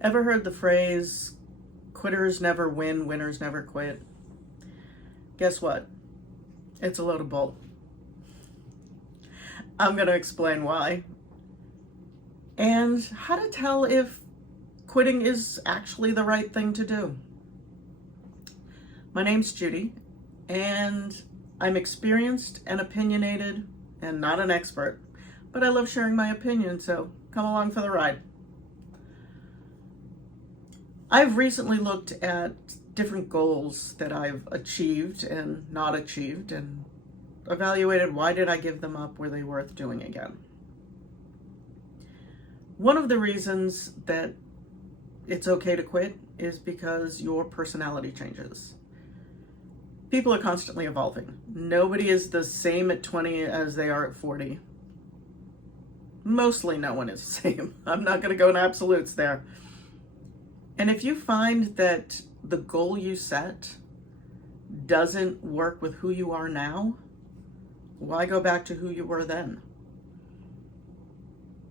Ever heard the phrase, quitters never win, winners never quit? Guess what? It's a load of bull. I'm going to explain why and how to tell if quitting is actually the right thing to do. My name's Judy, and I'm experienced and opinionated and not an expert, but I love sharing my opinion, so come along for the ride. I've recently looked at different goals that I've achieved and not achieved and evaluated why did I give them up, were they worth doing again. One of the reasons that it's okay to quit is because your personality changes. People are constantly evolving. Nobody is the same at 20 as they are at 40. Mostly no one is the same. I'm not going to go in absolutes there. And if you find that the goal you set doesn't work with who you are now, why go back to who you were then?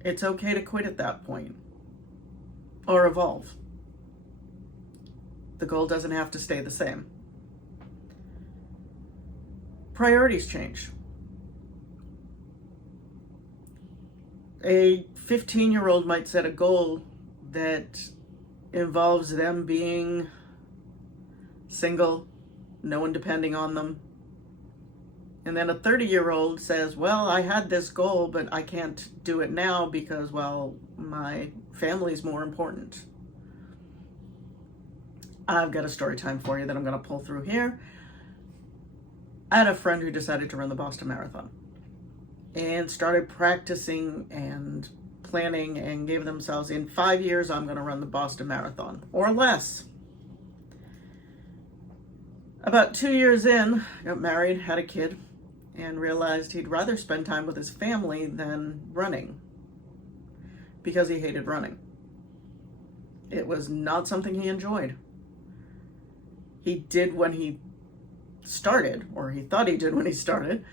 It's okay to quit at that point or evolve. The goal doesn't have to stay the same. Priorities change. A 15-year-old might set a goal that involves them being single, no one depending on them. And then a 30-year-old says, well, I had this goal, but I can't do it now because, well, my family's more important. I've got a story time for you that I'm going to pull through here. I had a friend who decided to run the Boston Marathon and started practicing and planning and gave themselves, in 5 years, I'm going to run the Boston Marathon or less. About 2 years in, got married, had a kid, and realized he'd rather spend time with his family than running because he hated running. It was not something he enjoyed. He did when he started, or he thought he did when he started,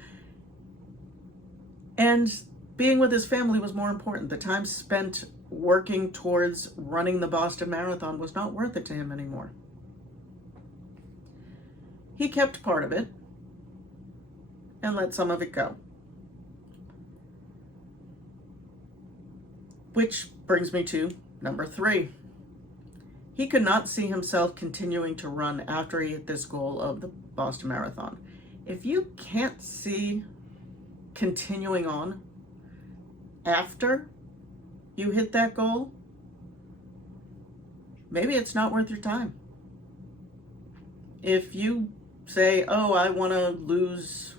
and being with his family was more important. The time spent working towards running the Boston Marathon was not worth it to him anymore. He kept part of it and let some of it go. Which brings me to number 3. He could not see himself continuing to run after he hit this goal of the Boston Marathon. If you can't see continuing on after you hit that goal, maybe it's not worth your time. If you say, oh, I want to lose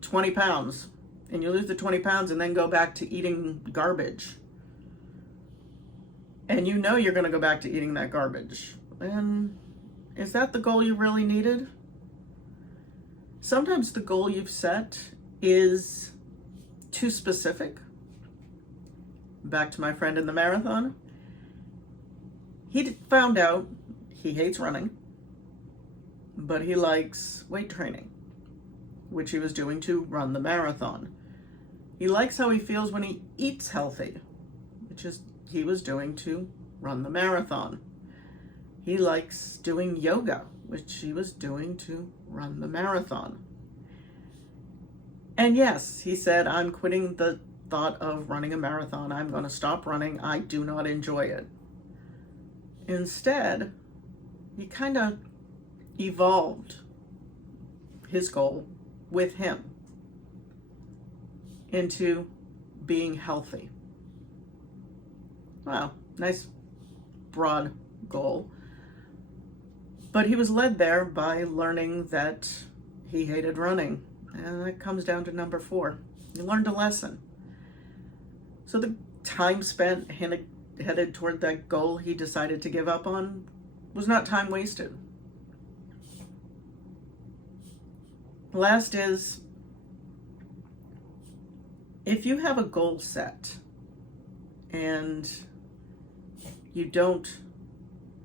20 pounds, and you lose the 20 pounds and then go back to eating garbage, and you know you're going to go back to eating that garbage, then is that the goal you really needed? Sometimes the goal you've set is too specific. Back to my friend in the marathon. He found out he hates running, but he likes weight training, which he was doing to run the marathon. He likes how he feels when he eats healthy, which is he was doing to run the marathon. He likes doing yoga, which he was doing to run the marathon. And yes, he said, I'm quitting the thought of running a marathon. I'm going to stop running. I do not enjoy it. Instead, he kind of evolved his goal with him into being healthy. Wow, nice broad goal. But he was led there by learning that he hated running. And that comes down to number 4. He learned a lesson. So the time spent headed toward that goal he decided to give up on was not time wasted. Last is, if you have a goal set and you don't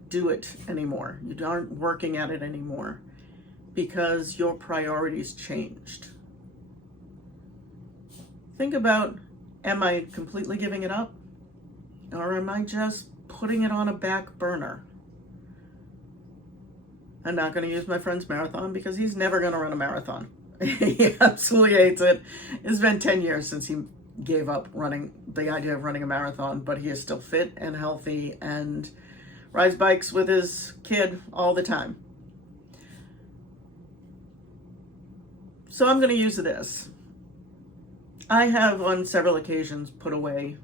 do it anymore, you aren't working at it anymore because your priorities changed, think about, am I completely giving it up? Or am I just putting it on a back burner. I'm not going to use my friend's marathon because he's never going to run a marathon. He absolutely hates it. It's been 10 years since he gave up the idea of running a marathon, but he is still fit and healthy and rides bikes with his kid all the time. So I'm going to use this. I have on several occasions put away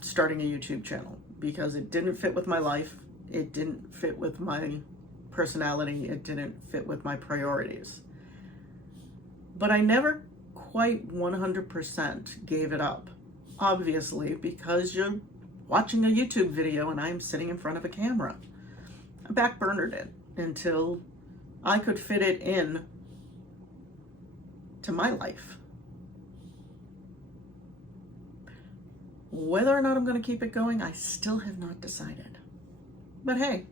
starting a YouTube channel because it didn't fit with my life. It didn't fit with my personality. It didn't fit with my priorities. But I never quite 100% gave it up. Obviously, because you're watching a YouTube video and I'm sitting in front of a camera. I backburnered it until I could fit it in to my life. Whether or not I'm going to keep it going, I still have not decided. But hey,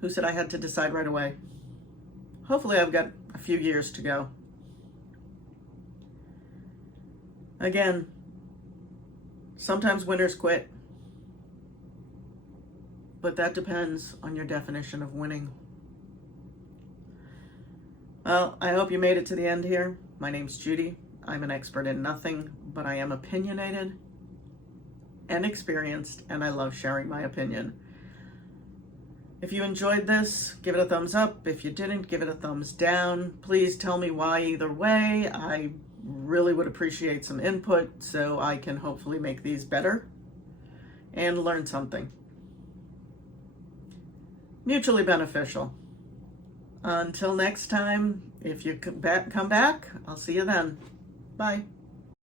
who said I had to decide right away? Hopefully I've got a few years to go. Again, sometimes winners quit. But that depends on your definition of winning. Well, I hope you made it to the end here. My name's Judy. I'm an expert in nothing, but I am opinionated and experienced, and I love sharing my opinion. If you enjoyed this, give it a thumbs up. If you didn't, give it a thumbs down. Please tell me why either way. I really would appreciate some input so I can hopefully make these better and learn something. Mutually beneficial. Until next time, if you come back, I'll see you then. Bye.